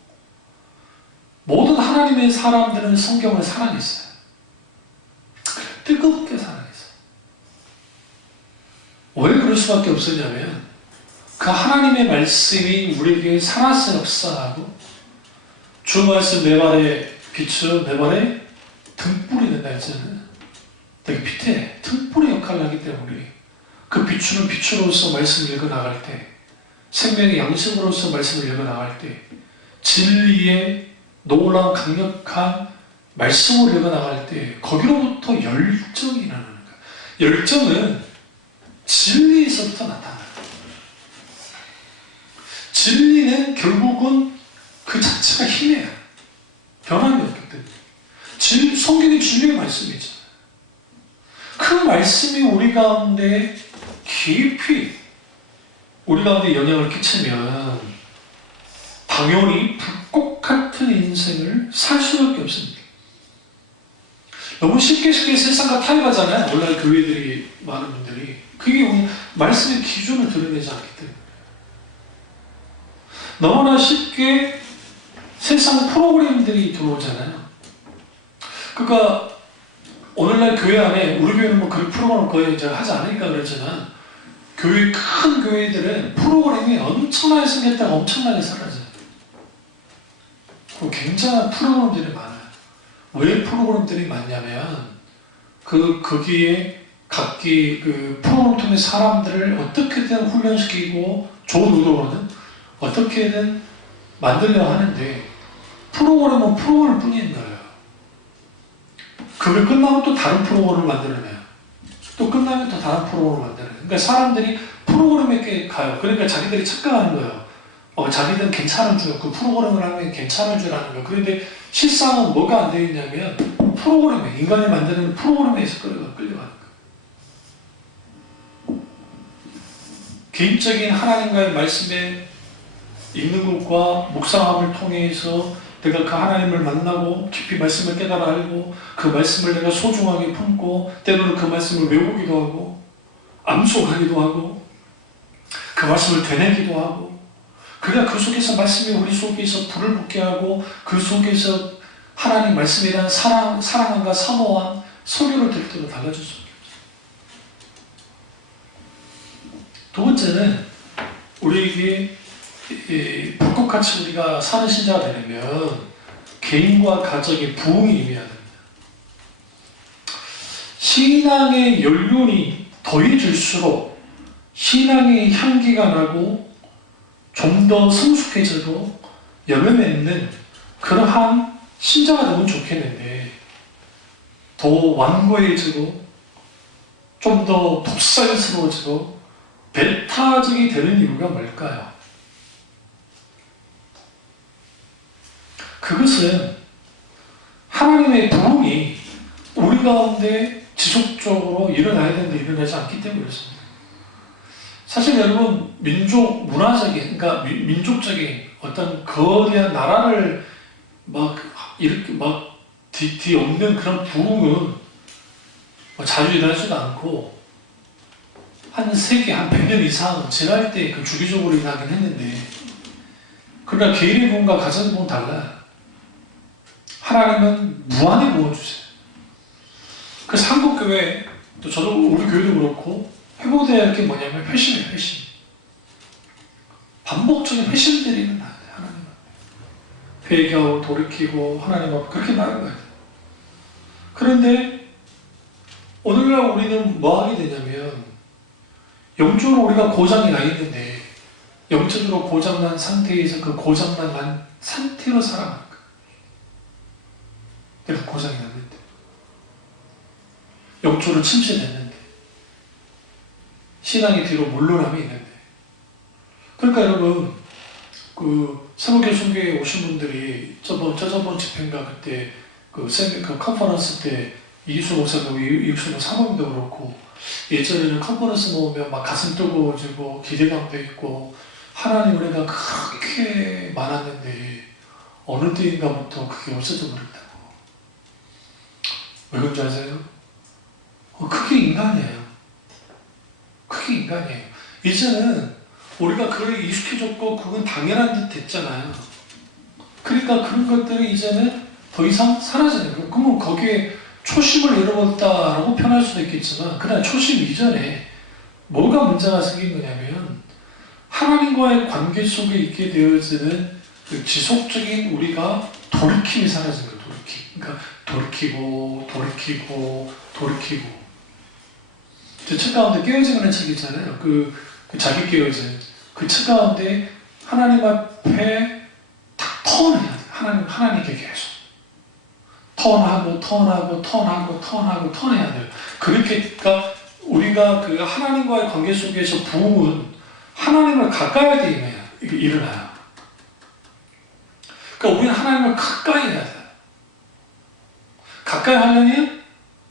모든 하나님의 사람들은 성경을 사랑했어요. 뜨겁게 사랑했어요. 왜 그럴 수밖에 없었냐면 그 하나님의 말씀이 우리에게 살아서 역사하고 주 말씀 내 발에 비추어 내 발에 등불이 된다 했잖아요. 되게 빛에 등불의 역할을 하기 때문에 그 비추는 빛으로서 말씀을 읽어나갈 때, 생명의 양식으로서 말씀을 읽어나갈 때, 진리의 놀라운 강력한 말씀을 읽어나갈 때 거기로부터 열정이 일어나는 거예요. 열정은 진리에서부터 나타나요. 진리는 결국은 그 자체가 힘이에요. 변함이 없기 때문에. 성경이 진리의 말씀이잖아요. 그 말씀이 우리 가운데 깊이 우리 가운데 영향을 끼치면 당연히 불꽃 같은 인생을 살 수밖에 없습니다. 너무 쉽게 세상과 타협하잖아요. 오늘날 교회들이, 많은 분들이. 그게 우리 말씀의 기준을 드러내지 않기 때문에. 너무나 쉽게 세상 프로그램들이 들어오잖아요. 그러니까 오늘날 교회 안에, 우리 교회는 뭐 그런 프로그램을 거의 이제 하지 않으니까 그렇지만, 큰 교회들은 프로그램이 엄청나게 생겼다가 엄청나게 사라져요. 굉장한 프로그램들이 많아요. 왜 프로그램들이 많냐면, 거기에 각기 그 프로그램 통해 사람들을 어떻게든 훈련시키고, 좋은 의도로는 어떻게든 만들려 하는데, 프로그램은 프로그램 뿐인 거예요. 그게 끝나면 또 다른 프로그램을 만들어내요. 또 끝나면 또 다른 프로그램을 만들어내요. 그러니까 사람들이 프로그램에 가요. 그러니까 자기들이 착각하는 거예요. 자기들은 괜찮은 줄, 그 프로그램을 하면 괜찮은 줄 아는 거예요. 그런데 실상은 뭐가 안 되어 있냐면, 프로그램에, 인간이 만드는 프로그램에서 끌려가는 거예요. 개인적인 하나님과의 말씀에 읽는 것과 묵상함을 통해서 내가 그 하나님을 만나고 깊이 말씀을 깨달아 알고 그 말씀을 내가 소중하게 품고 때로는 그 말씀을 외우기도 하고 암송하기도 하고 그 말씀을 되뇌기도 하고 그래야 그 속에서 말씀이 우리 속에서 불을 붙게 하고 그 속에서 하나님 말씀에 대한 사랑함과 사모함, 소리를 들을 때로 달라질 수 있겠죠. 두 번째는 우리에게 불꽃같이 우리가 사는 신자가 되려면 개인과 가정의 부흥이 임해야 됩니다. 신앙의 연륜이 더해질수록 신앙의 향기가 나고 좀 더 성숙해져도 열매맺는 그러한 신자가 되면 좋겠는데 더 완고해지고 좀 더 독살스러워지고 배타적이 되는 이유가 뭘까요? 그것은 하나님의 부흥이 우리 가운데 지속적으로 일어나야 되는데 일어나지 않기 때문에 그렇습니다. 사실 여러분, 문화적인, 그러니까 민족적인 어떤 거대한 나라를 이렇게 뒤엎는 그런 부흥은 자주 일어나지도 않고 한 세기, 한 100년 이상 지날 때 그 주기적으로 일어나긴 했는데 그러나 개인의 부흥과 가정의 부흥은 달라요. 하나님은 무한히 부어주세요. 그래서 한국교회, 또 저도 우리 교회도 그렇고 회복돼야 할 게 뭐냐면 회심이에요. 회심. 반복적인 회심들이 일어나야 돼요. 하나님 앞에 회개하고 돌이키고 하나님 앞에 그렇게 나아가야 돼요. 그런데 오늘날 우리는 뭐 하게 되냐면 영적으로 우리가 고장이 나 있는데 영적으로 고장난 상태에서 그 고장난 상태로 살아가는 거예요. 내가 고장이 났는데 영적으로 침체됐는데 신앙의 뒤로 물러남이 있는데 그러니까 여러분 세무교순교회에 오신 분들이 저저번 집회인가 그때 그 컨퍼런스 때 이기수 목사도 이기수 목사 사모님도 그렇고 예전에는 컨퍼런스 모으면 막 가슴 뜨거워지고 기대감도 있고 하나님 은혜가 그렇게 많았는데 어느 때인가부터 그게 없어져 버렸다고. 왜 그런지 아세요? 그게 인간이에요. 그게 인간이에요. 이제는 우리가 그걸 익숙해졌고 그건 당연한 듯 됐잖아요. 그러니까 그런 것들이 이제는 더 이상 사라지는 거예요. 그러면 거기에 초심을 잃어버렸다라고 표현할 수도 있겠지만 그러나 초심 이전에 뭐가 문제가 생긴 거냐면 하나님과의 관계 속에 있게 되어지는 그 지속적인 우리가 돌이킴이 사라진 거예요. 그러니까 돌이키고 제 책 가운데 깨어짐이라는 책이 있잖아요. 그 자기 깨어짐. 그 책 가운데 하나님 앞에 딱 턴을 해야 돼요. 하나님께 계속. 턴해야 돼요. 그러니까 우리가 그 하나님과의 관계 속에서 부흥은 하나님을 가까이 되면 일어나요. 그러니까 우리는 하나님을 가까이 해야 돼요. 가까이 하려면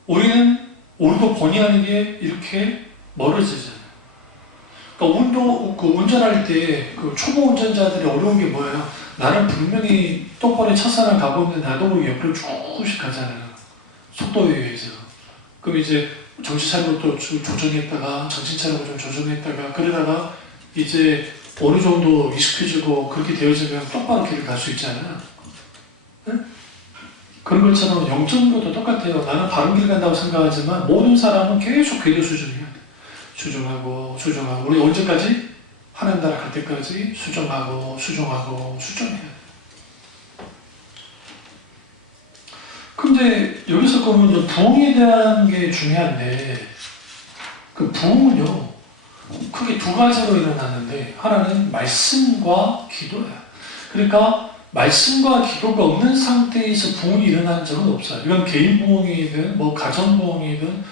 우리도 본의 아니게 이렇게 멀어지잖아요. 그러니까 운전할 때 그 초보 운전자들이 어려운 게 뭐예요? 나는 분명히 똑바로 차선을 가고 있는데 나도 모르게 옆으로 쭉씩 가잖아요. 속도에 의해서. 그럼 이제 정신 차리고 또 조정했다가 정신 차리고 좀 조정했다가 그러다가 이제 어느 정도 익숙해지고 그렇게 되어지면 똑바로 길을 갈 수 있잖아요. 네? 그런 것처럼 영점도도 똑같아요. 나는 바른 길 간다고 생각하지만 모든 사람은 계속 궤도 수정해야 돼. 수정하고 수정하고 우리 언제까지? 하나님 나라 갈 때까지 수정하고 수정하고 수정해야 돼. 근데 여기서 보면 부흥에 대한 게 중요한데 그 부흥은요 크게 두 가지로 일어나는데 하나는 말씀과 기도야. 그러니까 말씀과 기도가 없는 상태에서 부흥이 일어난 적은 없어요. 이건 개인 부흥이든 뭐 가정 부흥이든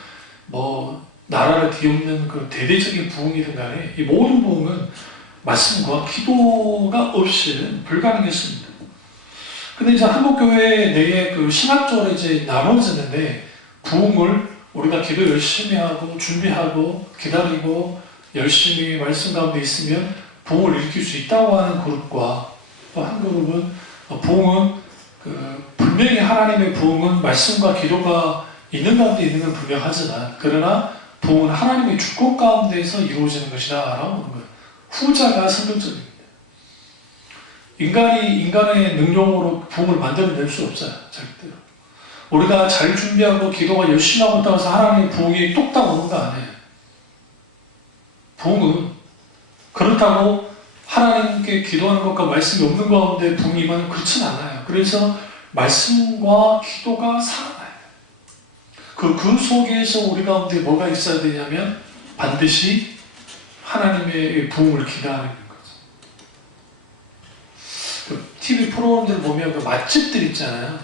뭐 나라를 뒤엎는 그 대대적인 부흥이든 간에 이 모든 부흥은 말씀과 기도가 없이는 불가능했습니다. 근데 이제 한국교회 내에 그 신학적으로 이제 나눠지는데 부흥을 우리가 기도 열심히 하고 준비하고 기다리고 열심히 말씀 가운데 있으면 부흥을 일으킬 수 있다고 하는 그룹과 또 한 그룹은 부흥은 분명히 하나님의 부흥은 말씀과 기도가 있는 가운데 있는 건 분명하지만 그러나 부흥은 하나님의 주권 가운데에서 이루어지는 것이다 라고 하는 거예요. 후자가 선정적입니다. 인간이 인간의 능력으로 부흥을 만들어낼 수 없어요. 절대로. 우리가 잘 준비하고 기도가 열심히 하고 있다고 해서 하나님의 부흥이 뚝딱 오는 거 아니에요. 부흥은 그렇다고 하나님께 기도하는 것과 말씀이 없는 가운데 부흥이면 그렇진 않아요. 그래서 말씀과 기도가 살아나요. 그 속에서 우리 가운데 뭐가 있어야 되냐면 반드시 하나님의 부흥을 기대하는 거죠. 그 TV 프로그램들 보면 그 맛집들 있잖아요.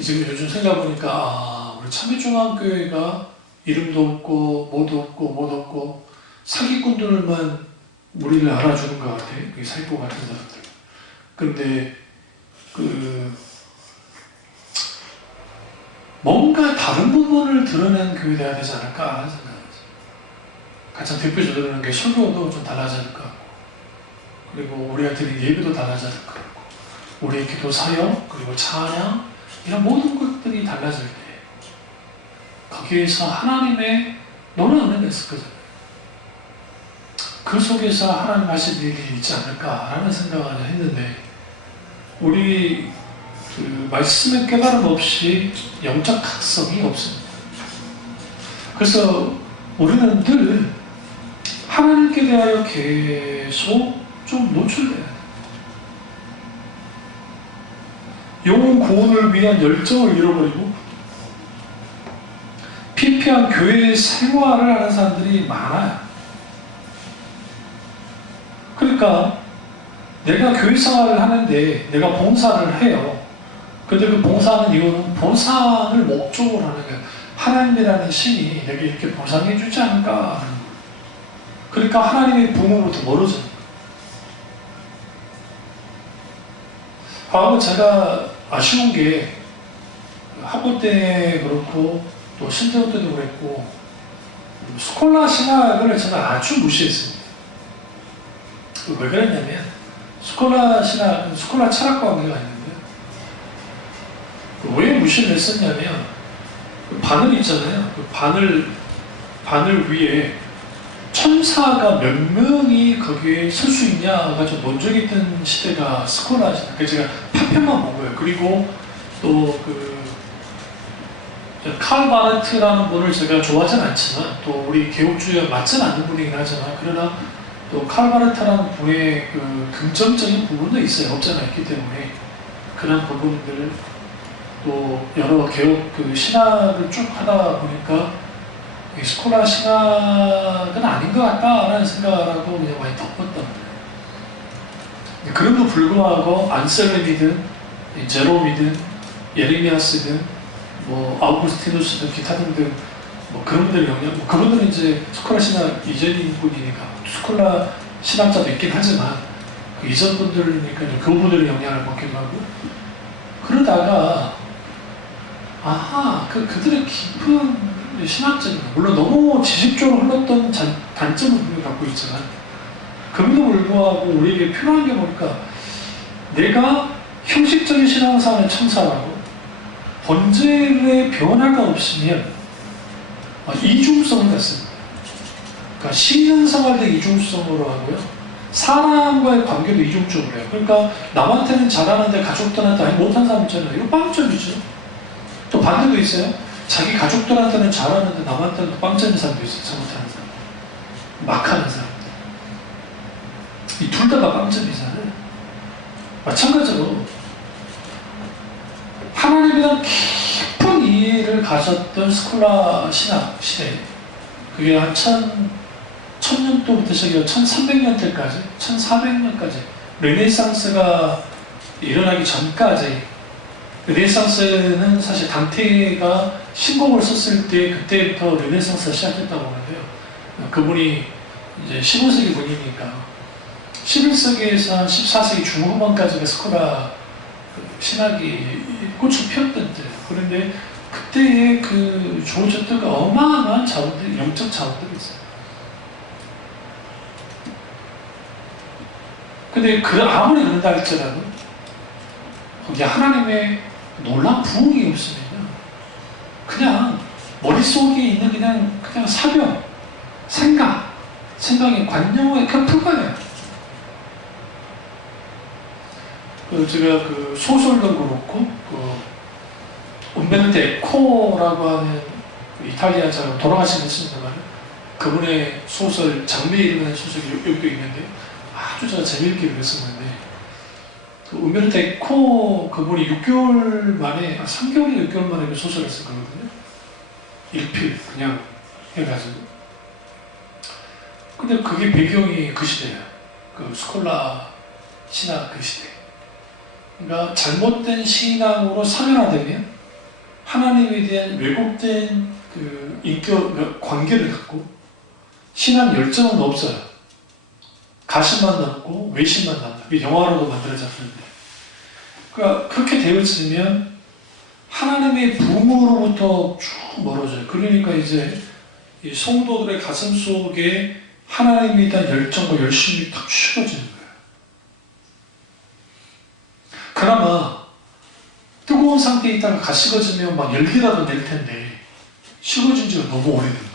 지금 요즘 생각해보니까 우리 참여중앙교회가 이름도 없고 뭐도 없고 사기꾼들만 우리를 알아주는 것 같아. 그 사기꾼 같은 사람들. 근데 뭔가 다른 부분을 드러낸 교회가 되지 않을까 하는 생각이 들어요. 가장 대표적으로 드러낸 게 설교도 좀 달라질 것 같고 그리고 우리가 드리는 예배도 달라질 것 같고 우리의 기도 사역 그리고 찬양 이런 모든 것들이 달라질 때 거기에서 하나님의 놀라운 있을 거잖아요. 그 속에서 하나님 하실 일이 있지 않을까라는 생각을 했는데 우리 그 말씀의 깨달음 없이 영적 각성이 없습니다. 그래서 우리는 늘 하나님께 대하여 계속 좀 노출돼야 돼요. 영혼 구원을 위한 열정을 잃어버리고 피폐한 교회 생활을 하는 사람들이 많아요. 그러니까 내가 교회 생활을 하는데 내가 봉사를 해요. 근데 그 봉사하는 이유는 보상을 목적으로 하는 거예요. 하나님이라는 신이 내게 이렇게 보상해 주지 않을까 하는 거예요. 그러니까 하나님의 부흥으로부터 멀어져요. 제가 아쉬운 게 학부 때 그렇고 또 신대호 때도 그랬고 스콜라 신학을 저는 아주 무시했습니다. 왜 그랬냐면 스콜라 철학과학이 아닌데 왜 무시를 했었냐면 그 바늘 있잖아요. 그 바늘 위에 천사가 몇 명이 거기에 설 수 있냐가 좀 논쟁했던 시대가 스콜라 시대. 그래서 제가 파편만 본 거예요. 그리고 또 칼 바르트라는 분을 제가 좋아하진 않지만 또 우리 개혁주의와 맞지는 않는 분이긴 하지만 그러나 또 칼 바르트라는 분의 그 긍정적인 부분도 있어요. 없잖아 있기 때문에 그런 부분들 또 여러 개혁 신학을 쭉 하다 보니까 스콜라 신학은 아닌 것 같다라는 생각을 하고 그냥 많이 덮었던 거예요. 그럼에도 불구하고 안셀렘이든 제롬이든 예레미야스든 뭐 아우구스티누스든 기타 등등 뭐 그런 분들의 영향, 그분들은 이제 스콜라 신학 이전인 분이니까 스콜라 신학자도 있긴 하지만 그 이전 분들이니까 그분들의 영향을 받기도 하고 그러다가 그들의 깊은 신학자입니다. 물론 너무 지식적으로 흘렀던 단점을 분명히 갖고 있지만 그럼에도 불구하고 우리에게 필요한 게 뭘까? 내가 형식적인 신앙생활의 천사라고 본질의 변화가 없으면 이중성을 갖습니다. 그러니까 신앙생활도 이중성으로 하고요. 사람과의 관계도 이중적으로 해요. 그러니까 남한테는 잘하는데 가족들한테 아니 못한 사람 있잖아요. 이거 빵점이죠. 또 반대도 있어요. 자기 가족들한테는 잘하는데 남한테는 빵점인 사람도 있어요. 잘못하는 사람. 막 하는 사람들. 이 둘 다가 빵점이잖아요. 마찬가지로 하나님에 대한 깊은 이해를 가졌던 스콜라 신학 시대, 그게 한 1000년도부터 시작해서 1300년대까지 1400년까지 르네상스가 일어나기 전까지, 르네상스는 사실 단테가 신곡을 썼을 때 그때부터 르네상스가 시작했다고 하는데요. 그분이 이제 15세기 분이니까 11세기에서 14세기 중후반까지가 스콜라 신학이 꽃을 피웠던 때예요. 그런데 그때의 그 조어졌던 어마어마한 자원들이, 영적 자원들이 있어요. 근데 아무리 그런다 할지라도 거기에 하나님의 놀라운 부흥이 없으면 그냥 머릿속에 있는 그냥 사병, 생각의 관념에 그냥 불과해요. 제가 그 소설도 그렇고, 움베르토 에코라고 하는 이탈리아 사람 돌아가신 분이지만 그분의 소설 장미이라는 소설이 여기도 있는데 아주 제가 재미있게 읽었었는데, 그 움베르토 에코 그분이 6개월 만에 3개월이 6개월 만에 그 소설을 쓴 거거든요. 일필 그냥 해가지고. 근데 그게 배경이 그 시대예요. 그 스콜라 신학 그 시대. 그러니까 잘못된 신앙으로 사면화되면 하나님에 대한 왜곡된 그 인격, 관계를 갖고 신앙 열정은 없어요. 가심만 남고 외심만 남다. 그게 영화로도 만들어졌는데, 그러니까 그렇게 되어지면 하나님의 부흥으로부터 쭉 멀어져요. 그러니까 이제 이 성도들의 가슴 속에 하나님에 대한 열정과 열심이 탁 식어지는 거예요. 그나마 뜨거운 상태에 있다가 가 식어지면 막 열기라도 낼 텐데 식어진 지가 너무 오래된 거예요.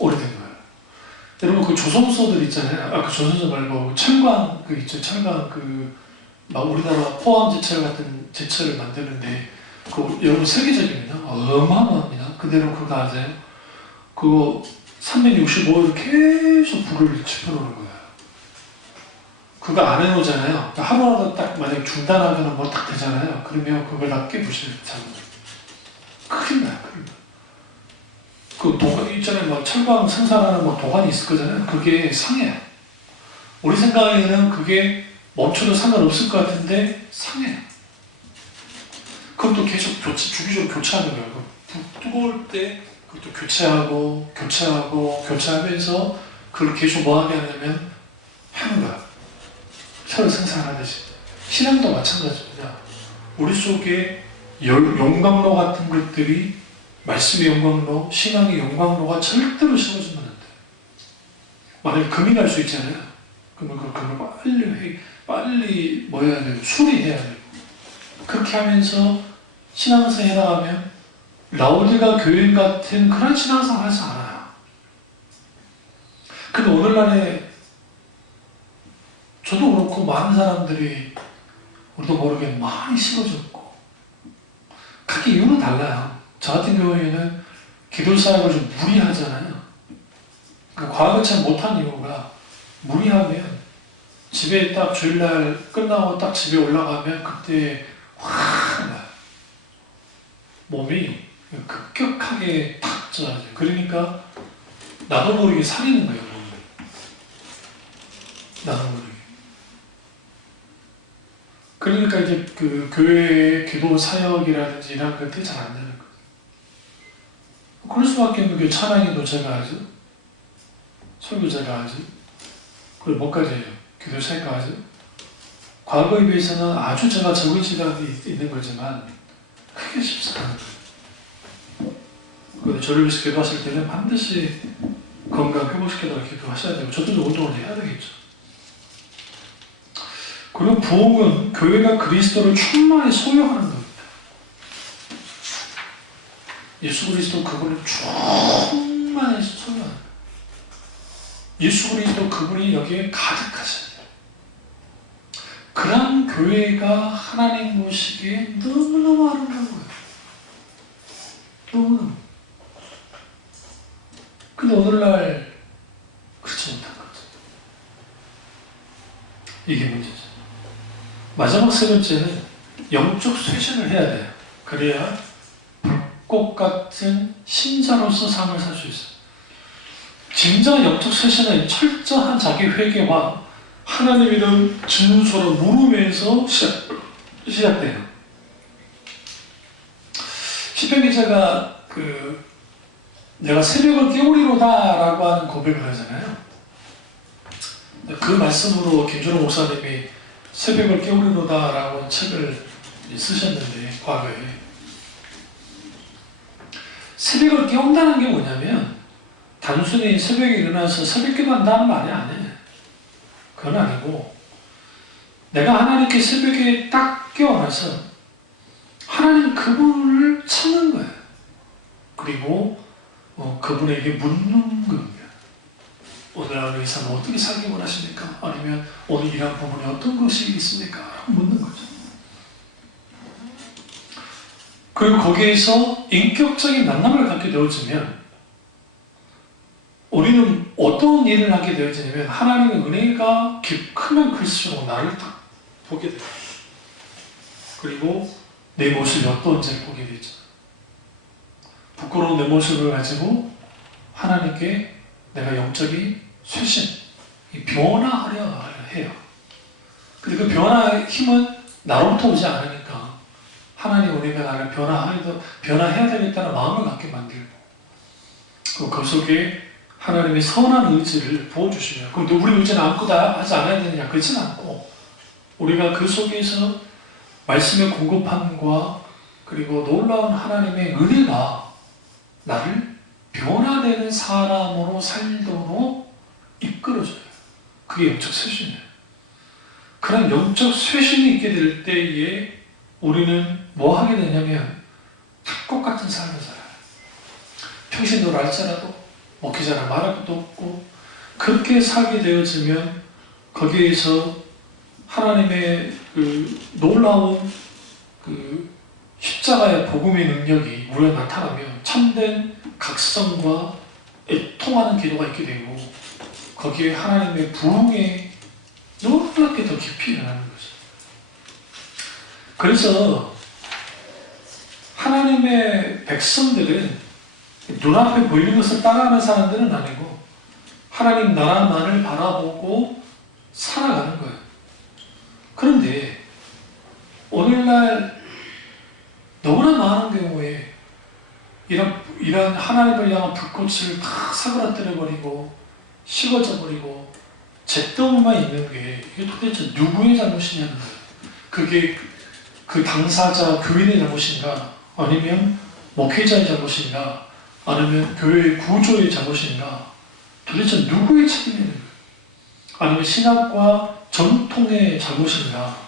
오래된 거예요. 여러분 그 조선소들 있잖아요. 그 조선소 말고 철강 그 있죠. 철강 막 우리나라 포항 제철 같은 제철을 만드는데 그 여러분 세계적입니다. 어마어마합니다. 그대로 그거 아세요? 그거 365일 계속 불을 지펴놓는 거예요. 그거 안 해놓잖아요. 하루라도 딱 만약에 중단하거나 뭐 딱 되잖아요. 그러면 그걸 다 깨부시는 장면. 큰일 나요, 큰일 나요. 그 도관 있잖아요. 뭐 철강 생산하는 뭐 도관이 있을 거잖아요. 그게 상해요. 우리 생각에는 그게 멈춰도 상관없을 것 같은데 상해요. 그것도 계속 주기적으로 교체하는 거예요. 뜨거울 때 그것도 교체하면서 그걸 계속 뭐하게 하냐면 하는 거야. 서로 생산하듯이. 신앙도 마찬가지입니다. 우리 속에 용광로 같은 것들이, 말씀의 용광로, 신앙의 용광로가 절대로 식어지면 안 돼요. 만약에 금이 날 수 있잖아요. 그러면 그 금을 빨리 뭐 해야 돼요? 수리해야 돼요. 그렇게 하면서 신앙생활 해나가면 라오디가 교인 같은 그런 신앙생활 하지 않아요. 근데 오늘날에 저도 그렇고 많은 사람들이 우리도 모르게 많이 식어졌고, 각기 이유는 달라요. 저 같은 경우에는 기도 사역을 좀 무리하잖아요. 그러니까 과거에 참 못한 이유가 무리하면 집에 딱 주일날 끝나고 딱 집에 올라가면 그때 확 나요. 몸이 급격하게 탁 쪄요. 그러니까 나도 모르게 살리는 거예요. 몸이. 나도 모르게. 그러니까 이제 그 교회의 기도 사역이라든지 이런 것들이 잘 안 되는 거예요. 그럴 수밖에 없는 게 찬양이도 제가 하죠. 설교 제가 하죠. 그리고 뭐까지 해요? 기도 사역가 하죠. 과거에 비해서는 아주 제가 적은 시간이 있는 거지만 크게 쉽지 않은 거예요. 근데 저를 위해서 기도하실 때는 반드시 건강 회복시켜달라고 기도하셔야 되고 저도 운동을 해야 되겠죠. 그리고 부흥은 교회가 그리스도를 충만히 소유하는 겁니다. 예수 그리스도 그분을 충만히 소유하는 거예요. 예수 그리스도 그분이 여기에 가득하셔요. 그런 교회가 하나님 보시기에 너무너무 아름다운 거예요. 너무너무. 근데 오늘날 그렇지 못한 거죠. 이게 문제죠. 마지막 세 번째는 영적 쇄신을 해야 돼요. 그래야 불꽃 같은 신자로서 삶을 살 수 있어요. 진정한 영적 쇄신은 철저한 자기 회개와 하나님에 대한 진솔한 물음에서 시작돼요. 시편 기자가 내가 새벽을 깨우리로다 라고 하는 고백을 하잖아요. 그 말씀으로 김준호 목사님이 새벽을 깨우리로다 라고 하는 책을 쓰셨는데 과거에 새벽을 깨운다는 게 뭐냐면 단순히 새벽에 일어나서 새벽 기도한다는 말이 아니에요. 그건 아니고 내가 하나님께 새벽에 딱 깨어나서 하나님 그분을 찾는 거예요. 그리고 그분에게 묻는 겁니다. 오늘 하루의 삶을 어떻게 살기 원하십니까? 아니면 오늘 일한 부분에 어떤 것이 있습니까? 묻는 거죠. 그리고 거기에서 인격적인 만남을 갖게 되어지면 우리는 어떤 일을 하게 되어지냐면 하나님의 은혜가 크면 클수록 나를 딱 보게 돼요. 그리고 내 모습이 어떤지를 보게 되죠. 부끄러운 내 모습을 가지고 하나님께 내가 영적인 쇄신, 변화하려 해요. 근데 그 변화의 힘은 나로부터 오지 않으니까 하나님 은혜가 나를 변화해야 되겠다는 마음을 갖게 만들고 그 속에 하나님의 선한 의지를 부어주시면 그럼 우리 의지는 아무것도 하지 않아야 되느냐? 그렇지는 않고 우리가 그 속에서 말씀의 공급함과 그리고 놀라운 하나님의 은혜가 나를 변화되는 사람으로 살도록 이끌어줘요. 그게 영적 쇄신이에요. 그런 영적 쇄신이 있게 될 때에 우리는 뭐 하게 되냐면 불꽃 같은 삶을 살아요. 평신도를 할지라도 목회자라 말할 것도 없고 그렇게 살게 되어지면 거기에서 하나님의 놀라운 십자가의 복음의 능력이 우리에 나타나면 참된 각성과 애통하는 기도가 있게 되고 거기에 하나님의 부흥에 놀랍게 더 깊이 일어나는 거죠. 그래서 하나님의 백성들은 눈앞에 보이는 것을 따라가는 사람들은 아니고 하나님 나라만을 바라보고 살아가는 거예요. 그런데 오늘날 너무나 많은 경우에 이런 하나님을 향한 불꽃을 다 사그라뜨려버리고 식어져버리고 잿더미만 있는 게 이게 도대체 누구의 잘못이냐는 거예요. 그게 그 당사자 교인의 잘못인가 아니면 목회자의 잘못인가 아니면 교회의 구조의 잘못인가 도대체 누구의 책임이냐 아니면 신학과 전통의 잘못인가.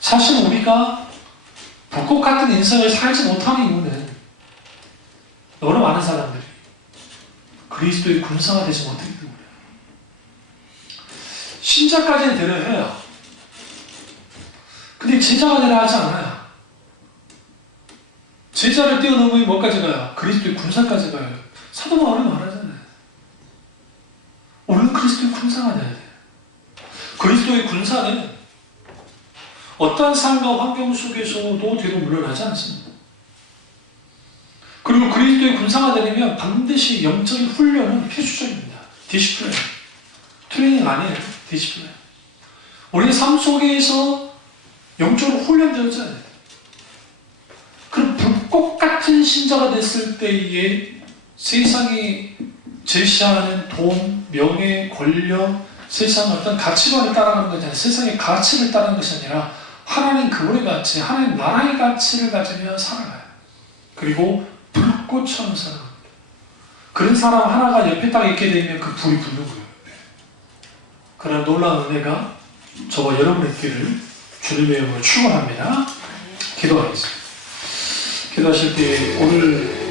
사실 우리가 불꽃 같은 인생을 살지 못하는 이유는 너무 많은 사람들이 그리스도의 군사가 되지 못하기 때문에 신자까지는 되려 해요. 근데 제자가 되려 하지 않아요. 제자를 뛰어넘으면 뭐까지 가요? 그리스도의 군사까지 가요. 사도 바울이 말하잖아요. 우리는 그리스도의 군사가 돼야 돼요. 그리스도의 군사는 어떠한 삶과 환경 속에서도 뒤로 물러나지 않습니다. 그리고 그리스도의 군사가 되려면 반드시 영적인 훈련은 필수적입니다. 디시플레인. 트레이닝 아니에요. 디시플레인. 우리의 삶 속에서 영적으로 훈련되어져야 돼요. 그럼 불꽃 같은 신자가 됐을 때에 세상이 제시하는 돈, 명예, 권력, 세상의 어떤 가치관을 따라가는 것이 아니라 세상의 가치를 따르는 것이 아니라 하나님 그분의 가치, 하나님 나라의 가치를 가지며 살아가요. 그리고 불꽃처럼 사랑합니다. 그런 사람 하나가 옆에 딱 있게 되면 그 불이 붙는 거예요. 그런 놀라운 은혜가 저와 여러분의 있기를 주님의 이름으로 축원합니다. 기도하겠습니다. 기도하실 때 오늘